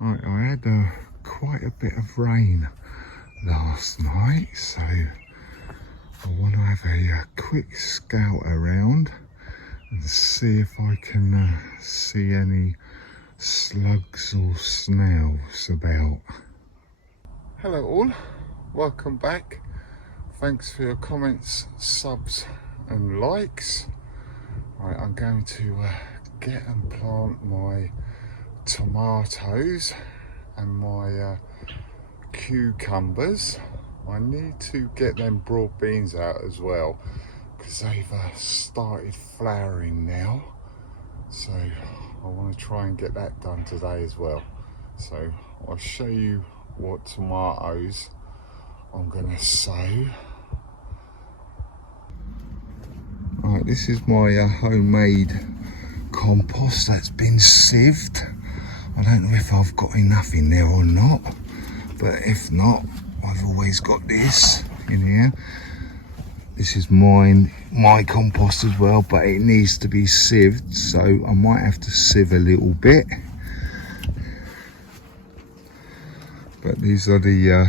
Right, I had quite a bit of rain last night, so I want to have a quick scout around and see if I can see any slugs or snails about. Hello all, welcome back. Thanks for your comments, subs and likes. Right, I'm going to get and plant my tomatoes and my cucumbers. I need to get them broad beans out as well because they've started flowering now, so I want to try and get that done today as well. So I'll show you what tomatoes I'm going to sow. Right, this is my homemade compost that's been sieved. I don't know if I've got enough in there or not, but if not, I've always got this in here. This is my compost as well, but it needs to be sieved, so I might have to sieve a little bit. But these are the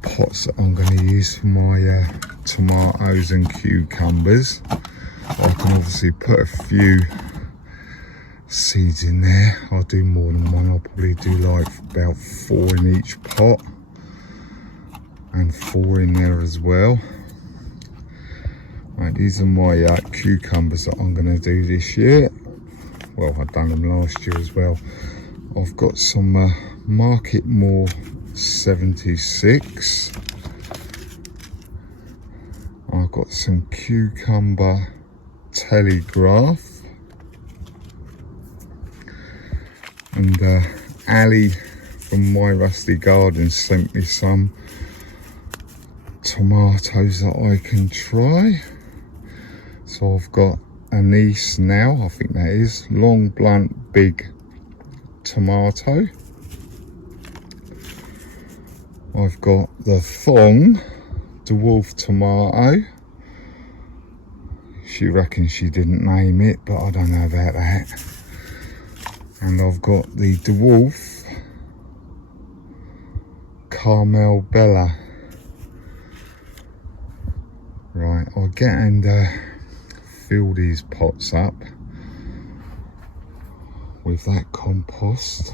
pots that I'm going to use for my tomatoes and cucumbers. I can obviously put a few seeds in there. I'll do more than one. I'll probably do like about 4 in each pot and 4 in there as well. Right, these are my cucumbers that I'm going to do this year. Well, I've done them last year as well. I've got some Market More 76. I've got some cucumber Telegraph, and Ali from My Rusty Garden sent me some tomatoes that I can try. So I've got anise now, I think that is, long blunt big tomato. I've got the Thong dwarf tomato. She reckons she didn't name it, but I don't know about that. And I've got the dwarf Carmel Bella. Right, I'll get and fill these pots up with that compost.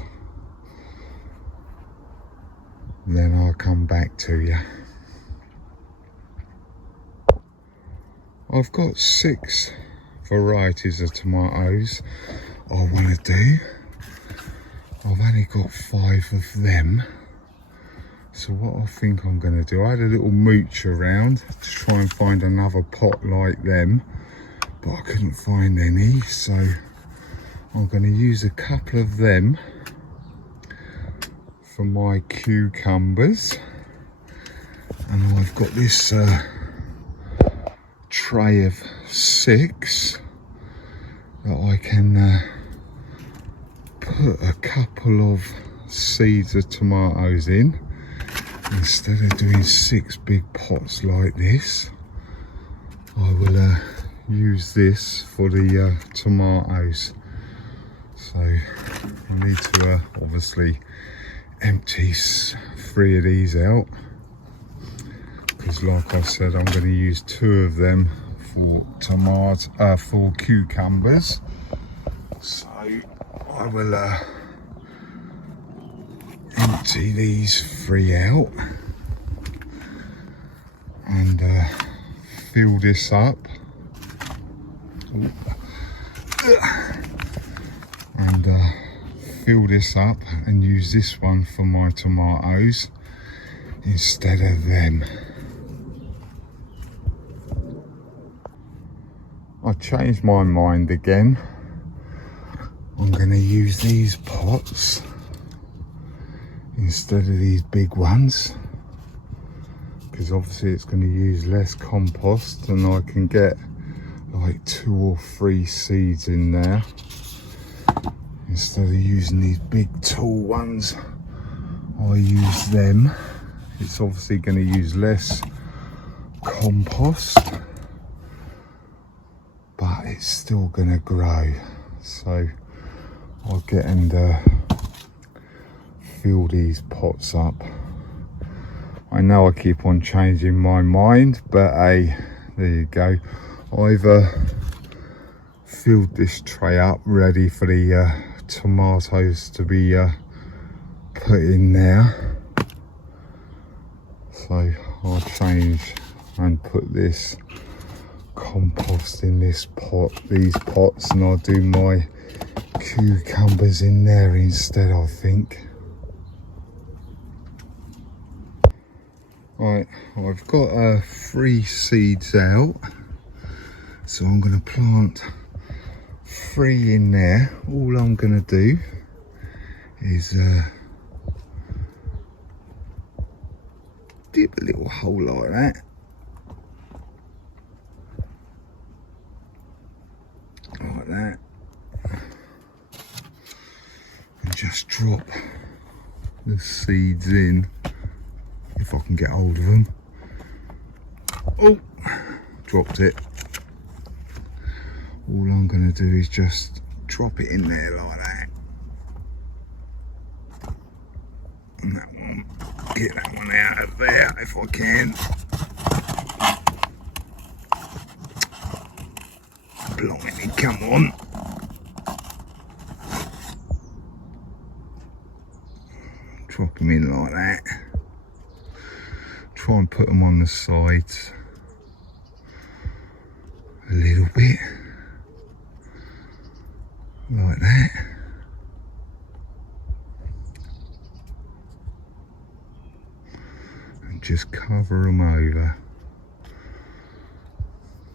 Then I'll come back to you. I've got 6 varieties of tomatoes I want to do. I've only got 5 of them. So what I think I'm going to do, I had a little mooch around to try and find another pot like them, but I couldn't find any. So I'm going to use a couple of them for my cucumbers. And I've got this tray of 6 that I can put a couple of seeds of tomatoes in instead of doing 6 big pots like this. I will use this for the tomatoes. So I need to obviously empty 3 of these out, because like I said, I'm going to use 2 of them for for cucumbers. So I will empty these 3 out and fill this up and fill this up and use this one for my tomatoes instead of them. I changed my mind again. I'm going to use these pots instead of these big ones, because obviously it's going to use less compost and I can get like 2 or 3 seeds in there instead of using these big tall ones. I use them. It's obviously going to use less compost, but it's still going to grow. So I'll get and fill these pots up. I know I keep on changing my mind, but hey, there you go. I've filled this tray up ready for the tomatoes to be put in there. So I'll change and put this compost in this pot, these pots, and I'll do my cucumbers in there instead, I think. Right, I've got 3 seeds out, so I'm going to plant 3 in there. All I'm going to do is dip a little hole like that, and just drop the seeds in if I can get hold of them. Oh, dropped it. All I'm going to do is just drop it in there like that. And that one, get that one out of there if I can. Blimey, come on. Drop them in like that. Try and put them on the sides a little bit, like that. And just cover them over,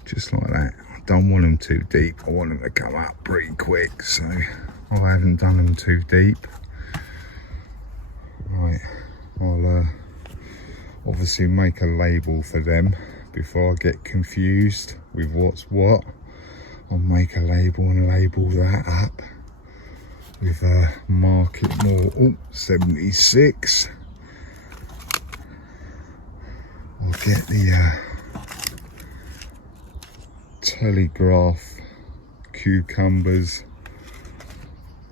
just like that. I don't want them too deep, I want them to come up pretty quick, so I haven't done them too deep. Right, I'll obviously make a label for them before I get confused with what's what. I'll make a label and label that up with market more 76. I'll get the Telegraph cucumbers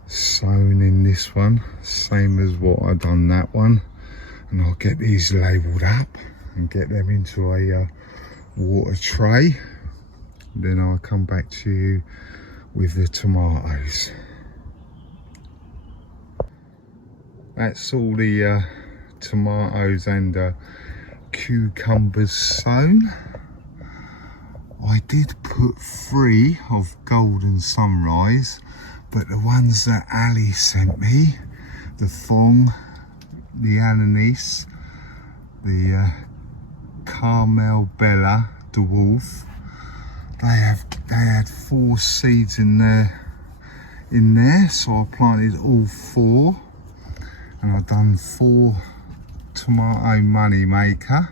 sown in this one, same as what I done that one, and I'll get these labelled up and get them into a water tray. Then I'll come back to you with the tomatoes. That's all the tomatoes and cucumbers sown. I did put 3 of Golden Sunrise, but the ones that Ali sent me, the Thong, the Ananise, the Carmel Bella, the Wolf, they had 4 seeds in there, so I planted all 4, and I've done 4 tomato money maker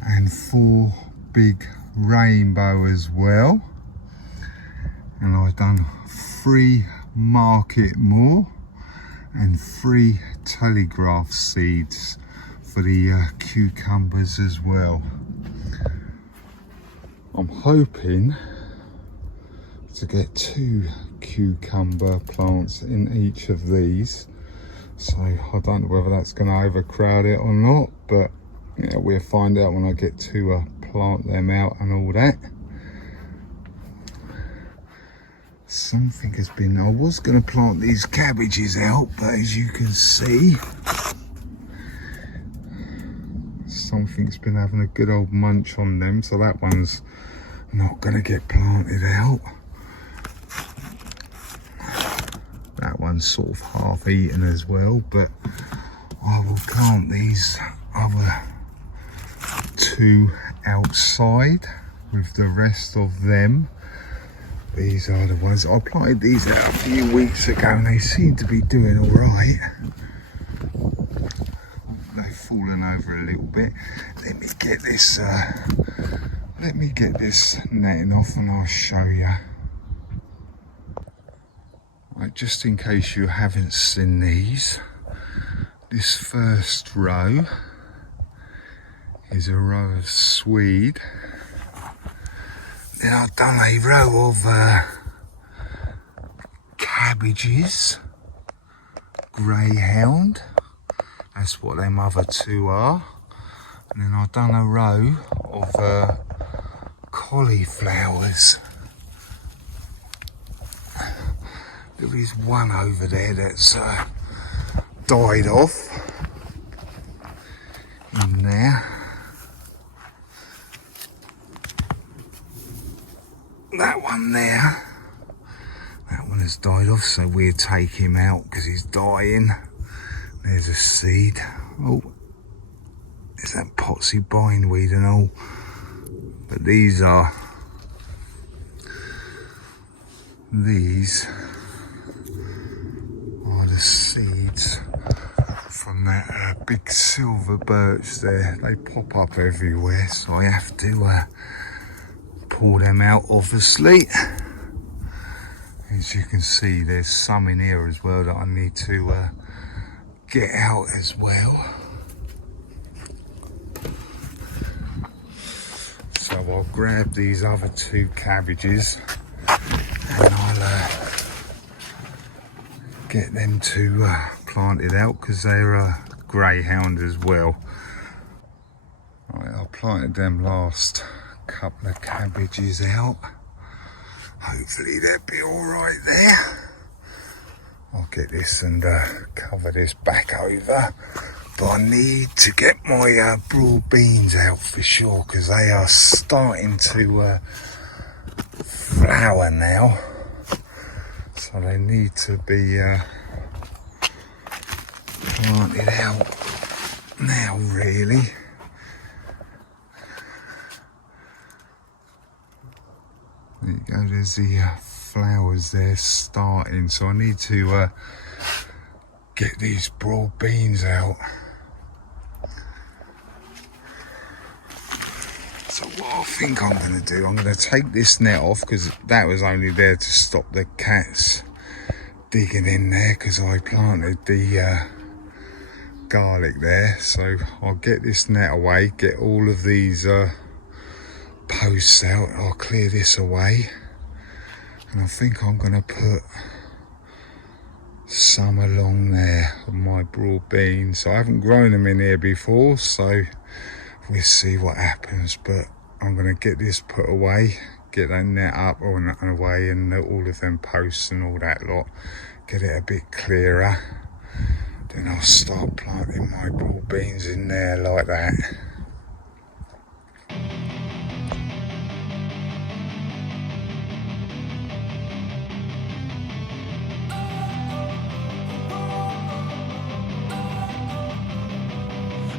and 4 big rainbow as well, and I've done 3 market more and 3 telegraph seeds for the cucumbers as well. I'm hoping to get 2 cucumber plants in each of these, so I don't know whether that's going to overcrowd it or not, but yeah, we'll find out when I get to plant them out and all that. Something has been, I was going to plant these cabbages out, but as you can see, something's been having a good old munch on them, so that one's not going to get planted out. That one's sort of half eaten as well, but I will plant these other 2 outside with the rest of them. These are the ones I planted these out a few weeks ago, and they seem to be doing all right. They've fallen over a little bit. Let me get this netting off and I'll show you. Right, just in case you haven't seen these, this first row is a row of swede. Then I've done a row of cabbages, greyhound, That's what them other two are. And then I've done a row of cauliflowers. There is one over there that's died off in there. That one there, that one has died off, so we'll take him out because he's dying. There's a seed. Oh, there's that potsy bindweed and all. But these are the seeds from that big silver birch there. They pop up everywhere, so I have to pull them out, obviously. As you can see, there's some in here as well that I need to get out as well. So I'll grab these other two cabbages and I'll get them to planted out because they're a greyhound as well. Right, I planted them last couple of cabbages out. Hopefully they'll be all right there. I'll get this and cover this back over. But I need to get my broad beans out for sure because they are starting to flower now. So they need to be planted out now, really. There you go, there's the flowers there starting. So I need to get these broad beans out. So what I think I'm going to do, I'm going to take this net off because that was only there to stop the cats digging in there because I planted the garlic there. So I'll get this net away, get all of these posts out. I'll clear this away and I think I'm going to put some along there of my broad beans. I haven't grown them in here before, so we'll see what happens, but I'm going to get this put away, get that net up and away, and all of them posts and all that lot, get it a bit clearer. Then I'll start planting my broad beans in there like that.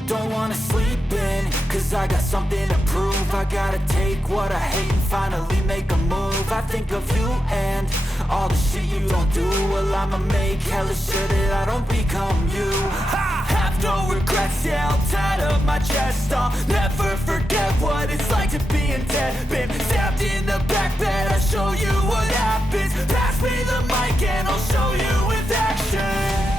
Don't wanna sleep in, cause I got something to prove. I gotta take what I hate and finally make a move. I think of you and all the shit you don't do. Well, I'ma make hella sure that I don't become you. I have no regrets, yeah, I'll tie up my chest. I'll never forget what it's like to be in debt. Been stabbed in the back bed, I'll show you what happens. Pass me the mic and I'll show you with action.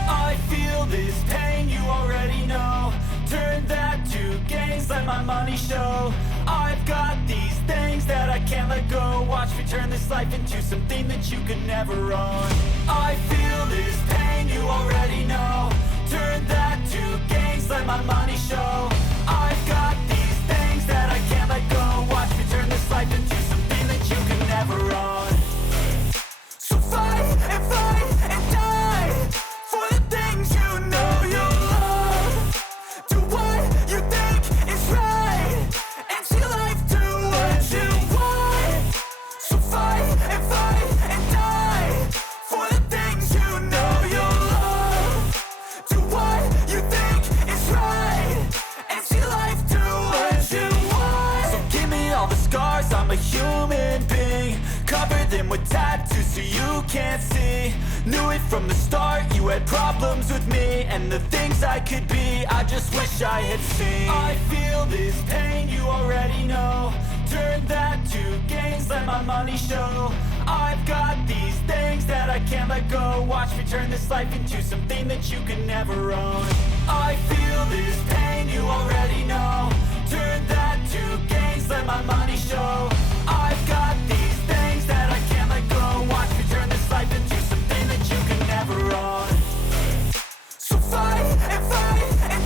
I feel this pain, you already know. Turn that to gains, let my money show. I've got these things that I can't let go. Watch me turn this life into something that you could never own. I feel this pain, you already know. Turn that to gains, let my money show. I've got these things that I can't let go. Watch me turn this life into something that you could never own. So fight and die for the things you know you love. Do what you think is right and see life do what you want. So fight and die for the things you know you love. Do what you think is right and see life do what you want. So give me all the scars, I'm a human being. Cover them with tattoos so you can't see. Knew it from the start, you had problems with me and the things I could be, I just wish I had seen. I feel this pain, you already know. Turn that to gains, let my money show. I've got these things that I can't let go. Watch me turn this life into something that you can never own. I feel this pain, you already know. Turn that to gains, let my money show. I've got these things that I can't let go. Watch me turn this life into something that you can never own. So fight and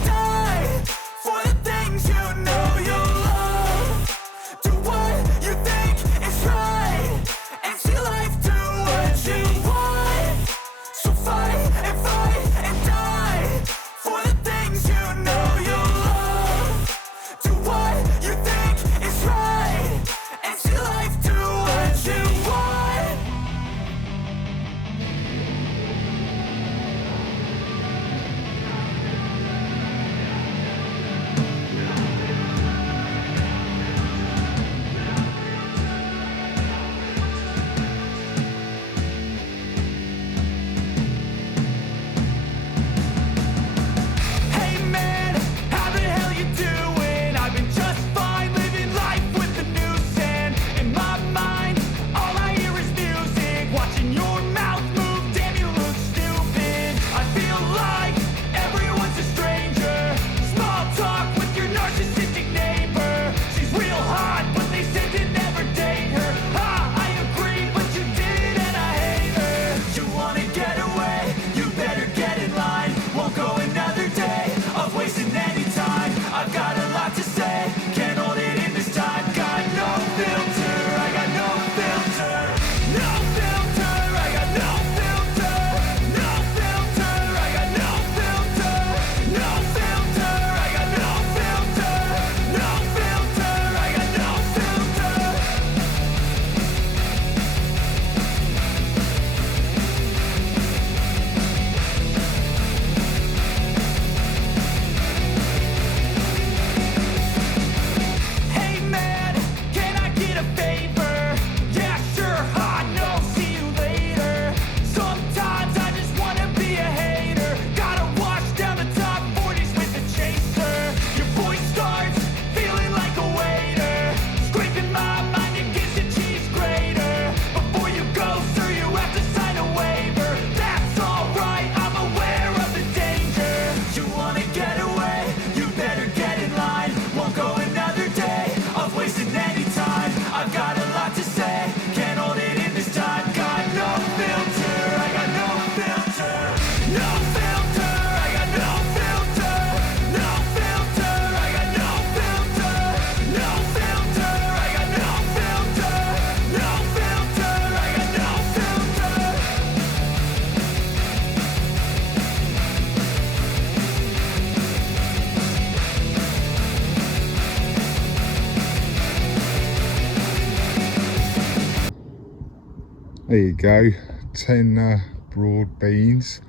There you go, 10 broad beans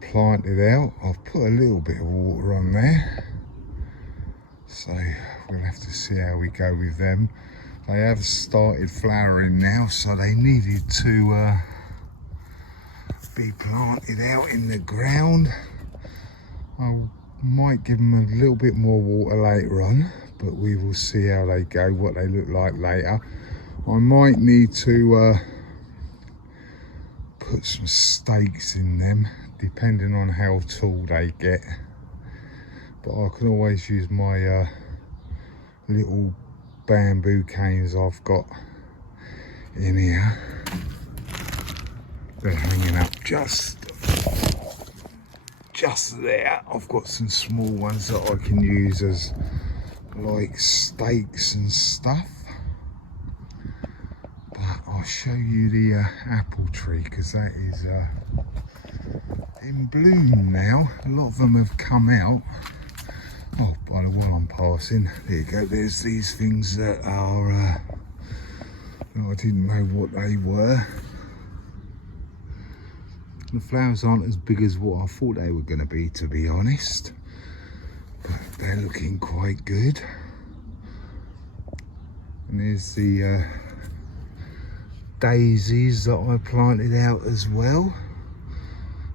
planted out. I've put a little bit of water on there, so we'll have to see how we go with them. They have started flowering now, so they needed to be planted out in the ground. I might give them a little bit more water later on, but we will see how they go, what they look like later. I might need to put some stakes in them, depending on how tall they get. But I can always use my little bamboo canes I've got in here. They're hanging up just there. I've got some small ones that I can use as like stakes and stuff. But I'll show you the apple tree, because that is in bloom now. A lot of them have come out. Oh, by the way, I'm passing. There you go. There's these things that are I didn't know what they were. The flowers aren't as big as what I thought they were going to be, to be honest, but they're looking quite good. And there's the daisies that I planted out as well.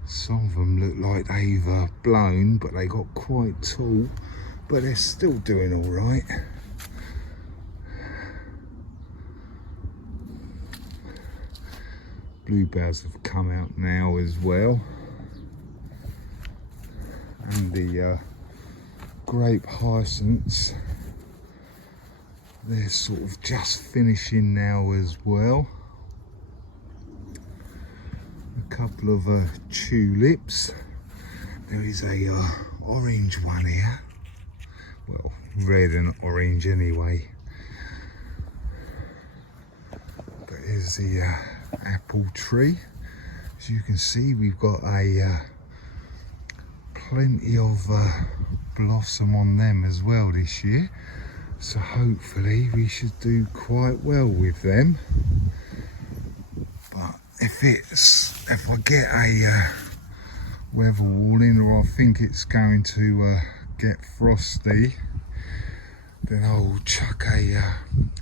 Some of them look like they've blown, but they got quite tall, but they're still doing all right. Bluebells have come out now as well, and the grape hyacinths, they're sort of just finishing now as well. A couple of tulips. There is a orange one here, well, red and orange anyway. But here's the apple tree. As you can see, we've got a plenty of blossom on them as well this year, so hopefully we should do quite well with them. But if I get a weather warning, or I think it's going to get frosty, then I'll chuck a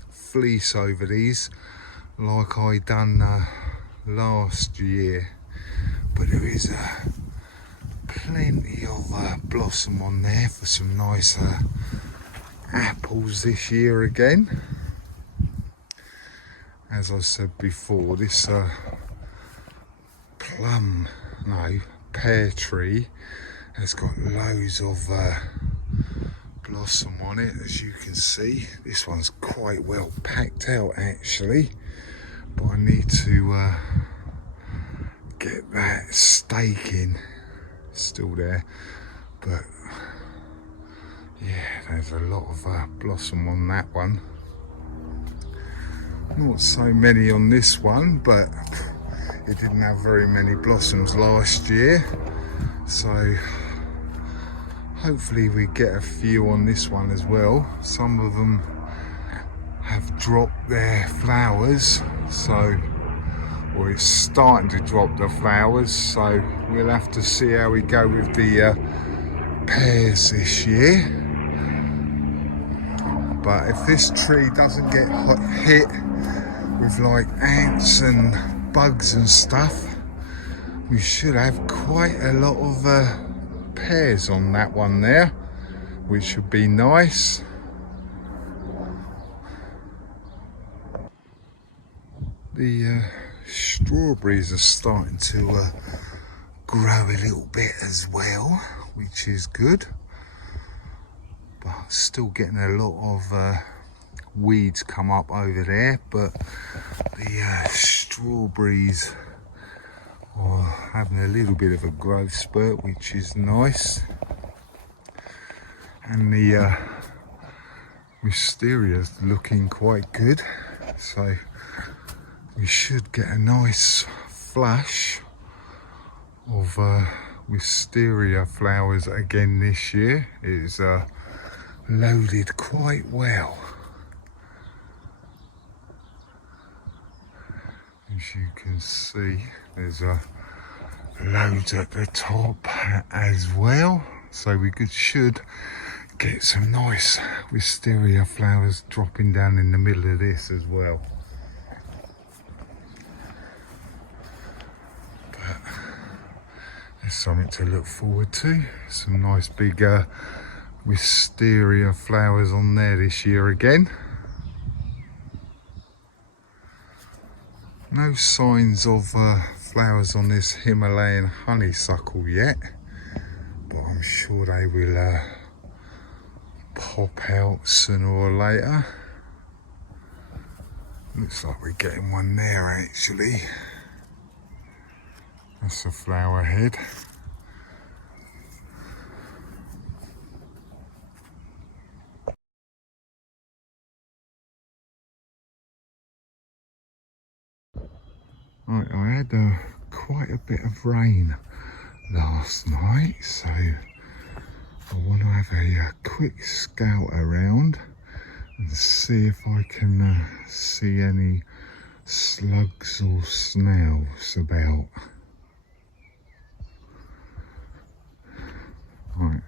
fleece over these like I done last year. But there is plenty of blossom on there for some nice apples this year again. As I said before, this pear tree has got loads of blossom on it, as you can see. This one's quite well packed out actually, but I need to get that stake in. Still there, but yeah, there's a lot of blossom on that one. Not so many on this one, but it didn't have very many blossoms last year, so hopefully we get a few on this one as well. Some of them have dropped their flowers, or it's starting to drop the flowers, so we'll have to see how we go with the pears this year. But if this tree doesn't get hit with like ants and bugs and stuff, we should have quite a lot of pears on that one there, which would be nice. The strawberries are starting to grow a little bit as well, which is good, but still getting a lot of weeds come up over there. But the strawberries are having a little bit of a growth spurt, which is nice. And the wisteria's looking quite good, so we should get a nice flush of wisteria flowers again this year. It's loaded quite well. As you can see, there's loads at the top as well. So we should get some nice wisteria flowers dropping down in the middle of this as well. But there's something to look forward to. Some nice big wisteria flowers on there this year again. No signs of flowers on this Himalayan honeysuckle yet, but I'm sure they will pop out sooner or later. Looks like we're getting one there actually. That's a flower head. Right, I had quite a bit of rain last night, so I want to have a quick scout around and see if I can see any slugs or snails about. Right,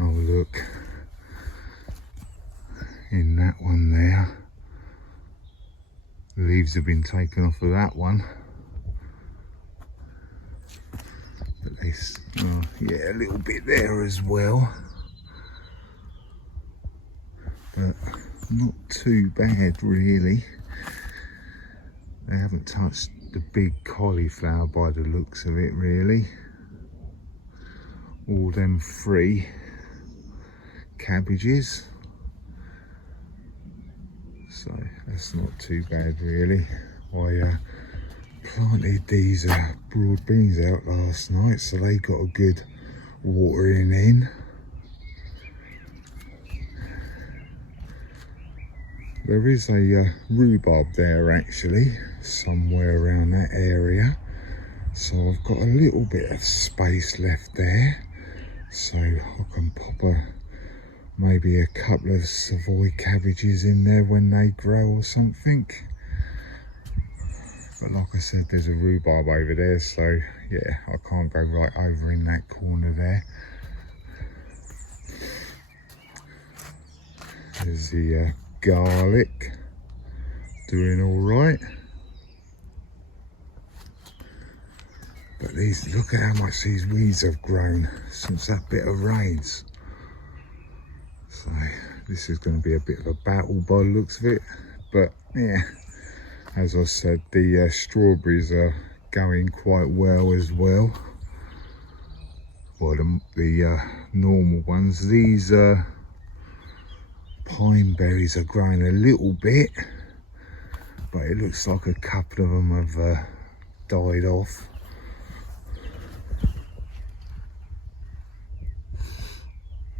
I'll look in that one there. The leaves have been taken off of that one, but they, yeah, a little bit there as well, but not too bad really. They haven't touched the big cauliflower by the looks of it really. All them 3 cabbages. So that's not too bad really. I planted these broad beans out last night, so they got a good watering in. There is a rhubarb there actually, somewhere around that area. So I've got a little bit of space left there, so I can pop maybe a couple of Savoy cabbages in there when they grow or something. But like I said, there's a rhubarb over there, so yeah, I can't go right over in that corner there. There's the garlic, doing all right. But these, look at how much these weeds have grown since that bit of rains. So this is going to be a bit of a battle by the looks of it, but yeah, as I said, the strawberries are going quite well as well. Well, the normal ones. These pine berries are growing a little bit, but it looks like a couple of them have died off.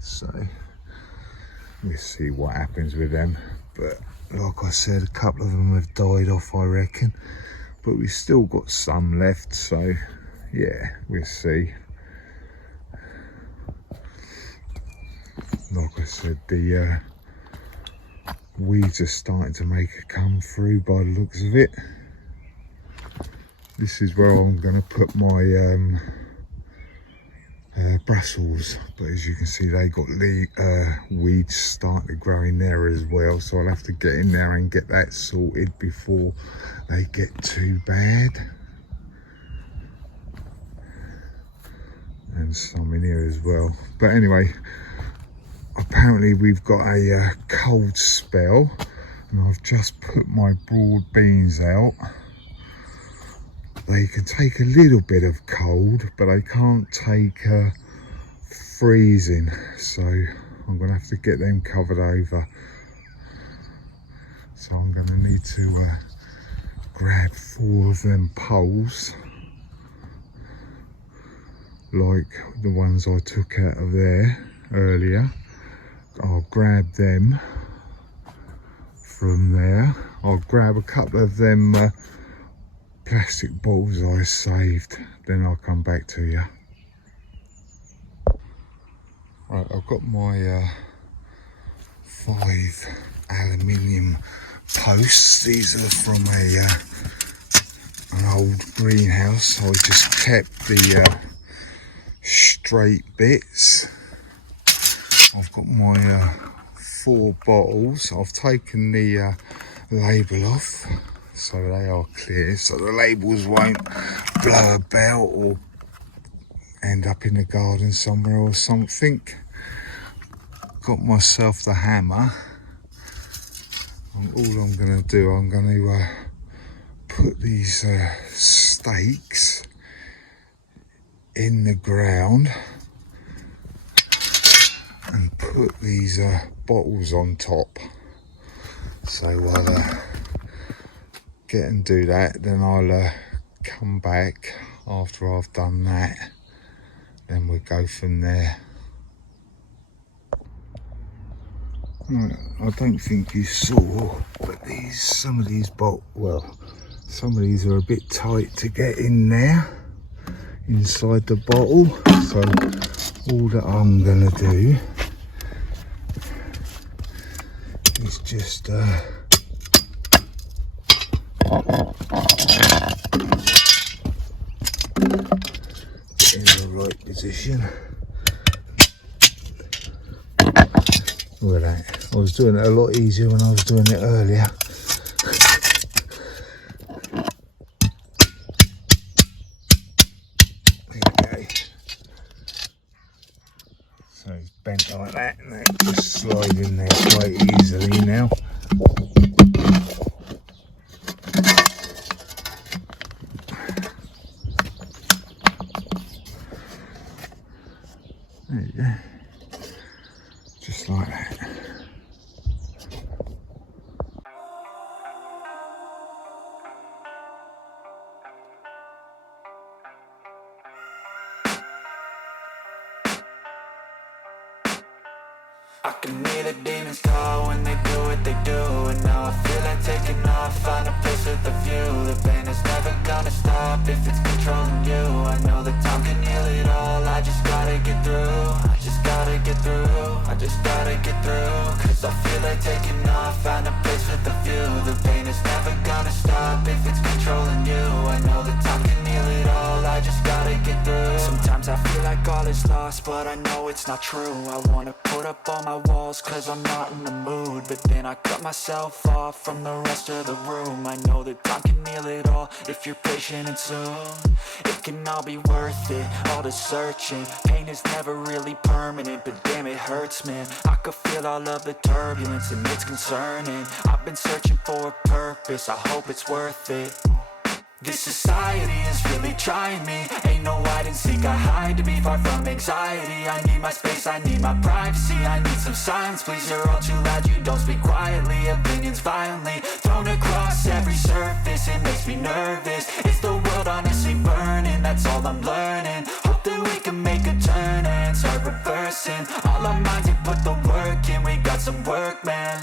So we'll see what happens with them, but like I said, a couple of them have died off I reckon, but we've still got some left, so yeah, we'll see. Like I said, the weeds are starting to make a come through by the looks of it. This is where I'm going to put my Brussels, but as you can see, they got weeds starting to grow in there as well, so I'll have to get in there and get that sorted before they get too bad. And some in here as well. But anyway, apparently we've got a cold spell, and I've just put my broad beans out. They can take a little bit of cold, but they can't take freezing, so I'm going to have to get them covered over. So I'm going to need to grab 4 of them poles, like the ones I took out of there earlier. I'll grab them from there. I'll grab a couple of them plastic bottles I saved, then I'll come back to you. Right, I've got my 5 aluminium posts. These are from an old greenhouse. I just kept the straight bits. I've got my 4 bottles. I've taken the label off so they are clear, so the labels won't blow about or end up in the garden somewhere or something. Got myself the hammer, and all I'm going to do, I'm going to put these stakes in the ground and put these bottles on top. So I'll get and do that, then I'll come back after I've done that, then we'll go from there. Right, I don't think you saw, but some of these are a bit tight to get in there, inside the bottle. So all that I'm gonna do is just get in the right position. Look at that. I was doing it a lot easier when I was doing it earlier. Okay. So it's bent like that, and it just slide in there quite easily now. There you go. Just like that. I can hear the demons call when they do what they do, and now I feel like taking off, find a place with a view. The pain is never gonna stop if it's controlling you. I know that time can heal it all, I just gotta get through. I just gotta get through, I just gotta get through. Cause I feel like taking off, find a place with a view. The pain is never gonna stop if it's controlling you. I know that time can heal it all, I just gotta get through. Sometimes I feel like all is lost, but I know it's not true. I wanna put up all my walls cause I'm not in the mood, but then I cut myself off from the rest of the room. I know that time can heal it all if you're patient, and soon it can all be worth it, all the searching. Pain is never really permanent, but damn it hurts, man. I could feel all of the turbulence and it's concerning. I've been searching for a purpose, I hope it's worth it. This society is really trying me. Ain't no hide and seek, I hide to be far from anxiety. I need my space, I need my privacy, I need some silence, please. You're all too loud, you don't speak quietly. Opinions violently thrown across every surface, it makes me nervous. Is the world honestly burning? That's all I'm learning. Hope that we can make a turn and start reversing. All our minds and put the work in, we got some work, man.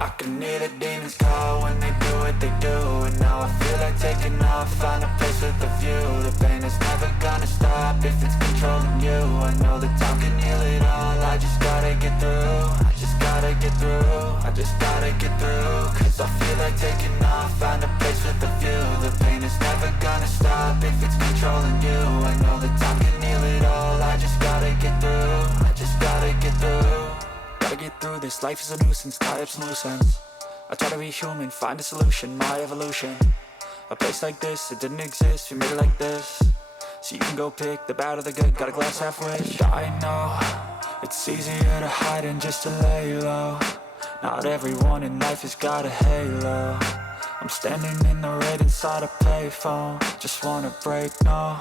I can hear the demons call when they do what they do, and now I feel like taking off, find a place with a view. The pain is never gonna stop if it's controlling you. I know that time can heal it all, I just gotta get through. I just gotta get through, I just gotta get through. Cause I feel like taking off, find a place with a view. The pain is never gonna stop if it's controlling you. I know that time can heal it all, I just gotta get through. I just gotta get through. Gotta get through this, life is a nuisance, tie up some loose ends. I try to be human, find a solution, my evolution. A place like this, it didn't exist, we made it like this. So you can go pick the bad or the good, got a glass halfway. I know, it's easier to hide than just to lay low. Not everyone in life has got a halo. I'm standing in the red inside a payphone, just wanna break, no.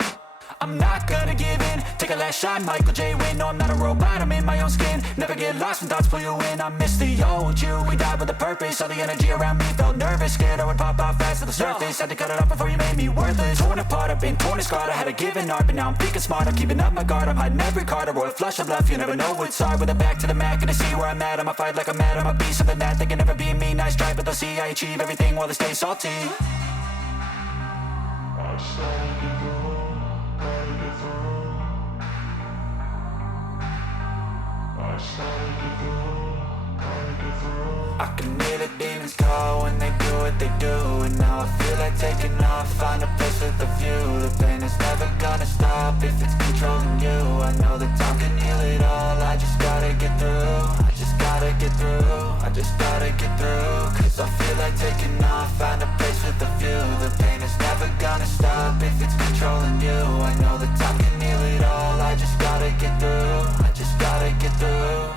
I'm not gonna give in, take a last shot, Michael J. Win. No, I'm not a robot, I'm in my own skin. Never get lost when thoughts pull you in. I miss the old you, we died with a purpose. All the energy around me felt nervous, scared I would pop out fast to the surface. Had to cut it off before you made me worthless. Torn apart, I've been torn and scarred. I had a given art, but now I'm thinking smart. I'm keeping up my guard, I'm hiding every card. A royal flush of love, you never know what's hard. With a back to the mat, gonna see where I'm at. I'ma fight like I'm mad, I'ma be something that they can never be me. Nice try, but they'll see I achieve everything while they stay salty. I can hear the demons call when they do what they do. And now I feel like taking off, find a place with a view. The pain is never gonna stop if it's controlling you. I know that time can heal it all, I just gotta get through. I just gotta get through, I just gotta get through. Cause I feel like taking off, find a place with a view. The pain is never gonna stop if it's controlling you. I know that time can heal it all, I just gotta get through. I just gotta get through.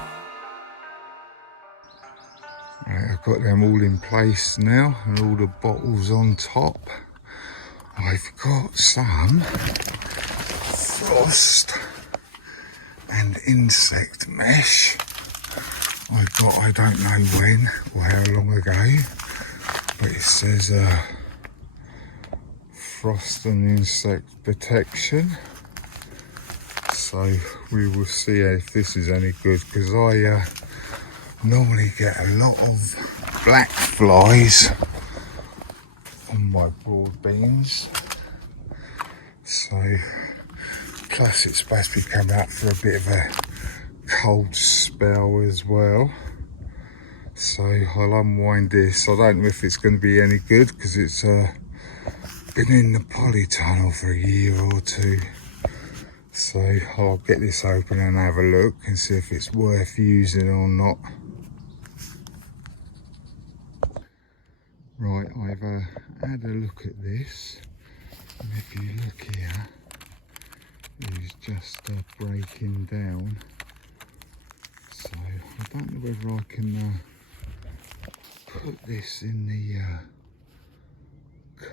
Right, I've got them all in place now and all the bottles on top. I've got some frost and insect mesh. I don't know when or how long ago, but it says frost and insect protection. So we will see if this is any good, because I normally get a lot of black flies on my broad beans. So, plus it's supposed to be coming up for a bit of a cold spell as well. So I'll unwind this. I don't know if it's going to be any good, because it's been in the polytunnel for a year or two. So I'll get this open and have a look and see if it's worth using or not. Right, I've had a look at this, and if you look here, it's just breaking down. So I don't know whether I can put this in the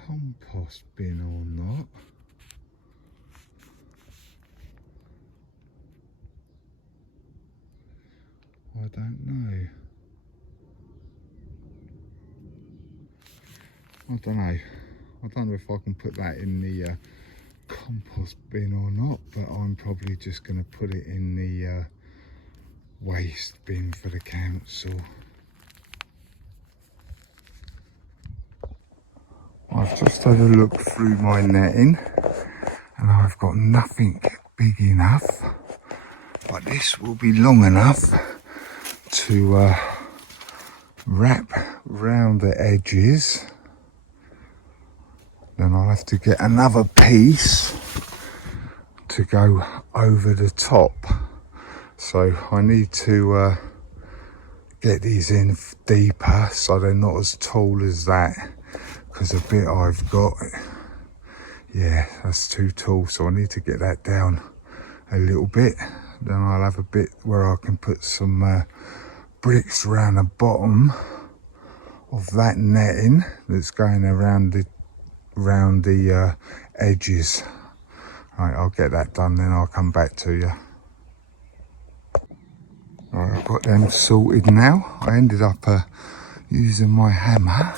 compost bin or not. I don't know. I don't know if I can put that in the compost bin or not, but I'm probably just going to put it in the waste bin for the council. I've just had a look through my netting and I've got nothing big enough, but this will be long enough to wrap round the edges. Then I'll have to get another piece to go over the top. So I need to get these in deeper so they're not as tall as that, because the bit I've got, yeah, that's too tall. So I need to get that down a little bit. Then I'll have a bit where I can put some bricks around the bottom of that netting that's going around the edges. Right, I'll get that done, then I'll come back to you. Right, I've got them sorted now. I ended up using my hammer.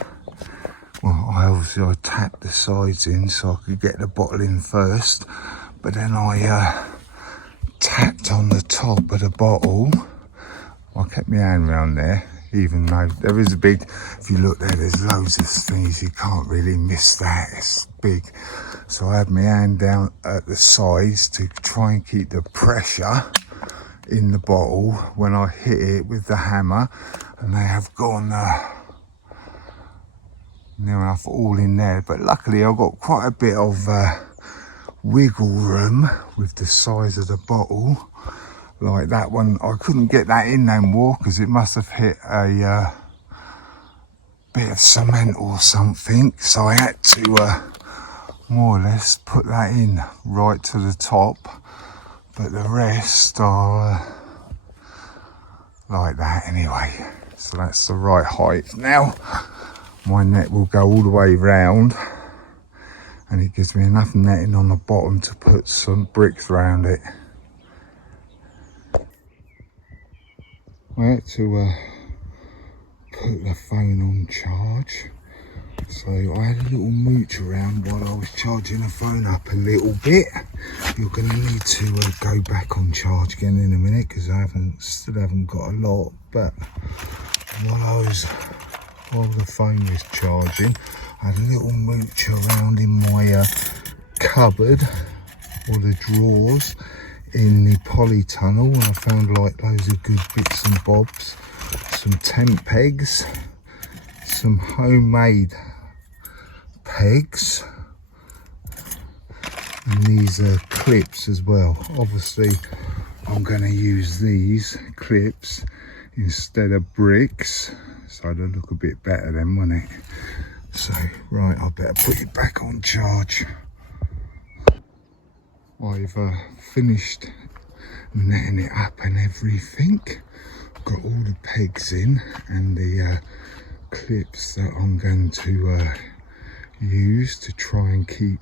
Well, I tapped the sides in so I could get the bottle in first, but then I tapped on the top of the bottle. I kept my hand around there, even though there is a big, if you look there, there's loads of things, you can't really miss that, it's big. So I had my hand down at the sides to try and keep the pressure in the bottle when I hit it with the hammer, and they have gone near enough all in there. But luckily I've got quite a bit of wiggle room with the size of the bottle. Like that one, I couldn't get that in no more because it must have hit a bit of cement or something. So I had to more or less put that in right to the top. But the rest are like that anyway. So that's the right height. Now my net will go all the way round, and it gives me enough netting on the bottom to put some bricks around it. I had to put the phone on charge, so I had a little mooch around while I was charging the phone up a little bit. You're going to need to go back on charge again in a minute, because I still haven't got a lot. But while the phone was charging, I had a little mooch around in my cupboard or the drawers in the polytunnel, and I found like loads of good bits and bobs, some tent pegs, some homemade pegs, and these are clips as well. Obviously I'm going to use these clips instead of bricks, so it'll look a bit better then, won't it? So right, I better put it back on charge. I've finished netting it up and everything. Got all the pegs in and the clips that I'm going to use to try and keep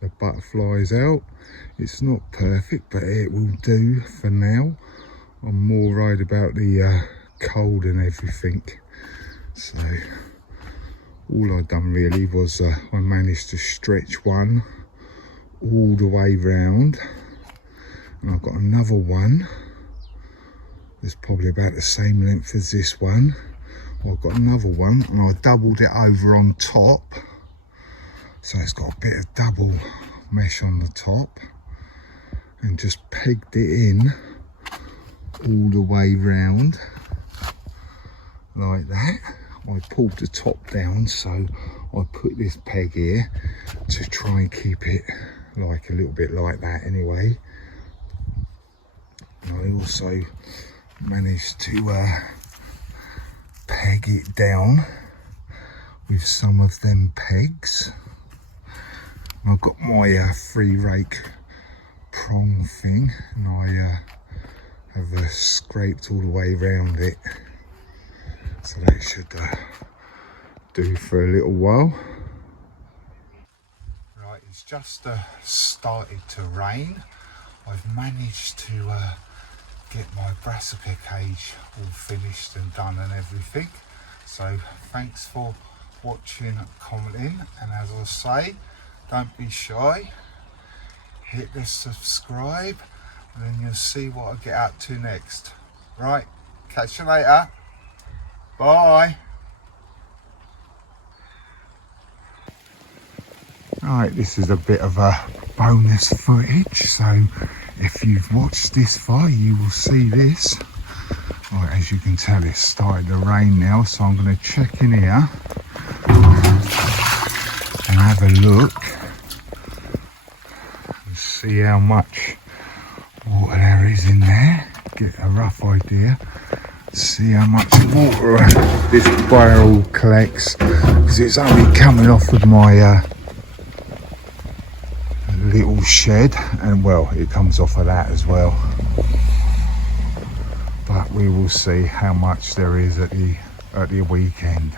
the butterflies out. It's not perfect, but it will do for now. I'm more worried about the cold and everything. So all I've done really was I managed to stretch one all the way round, and I've got another one that's probably about the same length as this one. I've got another one and I doubled it over on top, so it's got a bit of double mesh on the top, and just pegged it in all the way round like that. I pulled the top down, so I put this peg here to try and keep it like a little bit like that anyway. And I also managed to peg it down with some of them pegs. And I've got my 3 rake prong thing, and I have scraped all the way around it, so that should do for a little while. Right, it's just started to rain. I've managed to get my brassica cage all finished and done and everything. So thanks for watching, commenting, and as I say, don't be shy. Hit the subscribe and then you'll see what I get up to next. Right, catch you later. Bye. Right, this is a bit of a bonus footage, so if you've watched this far you will see this. Right, as you can tell it's started to rain now, so I'm going to check in here and have a look and see how much water there is in there, get a rough idea, see how much water this barrel collects, because it's only coming off of my little shed, and well, it comes off of that as well, but we will see how much there is at the weekend.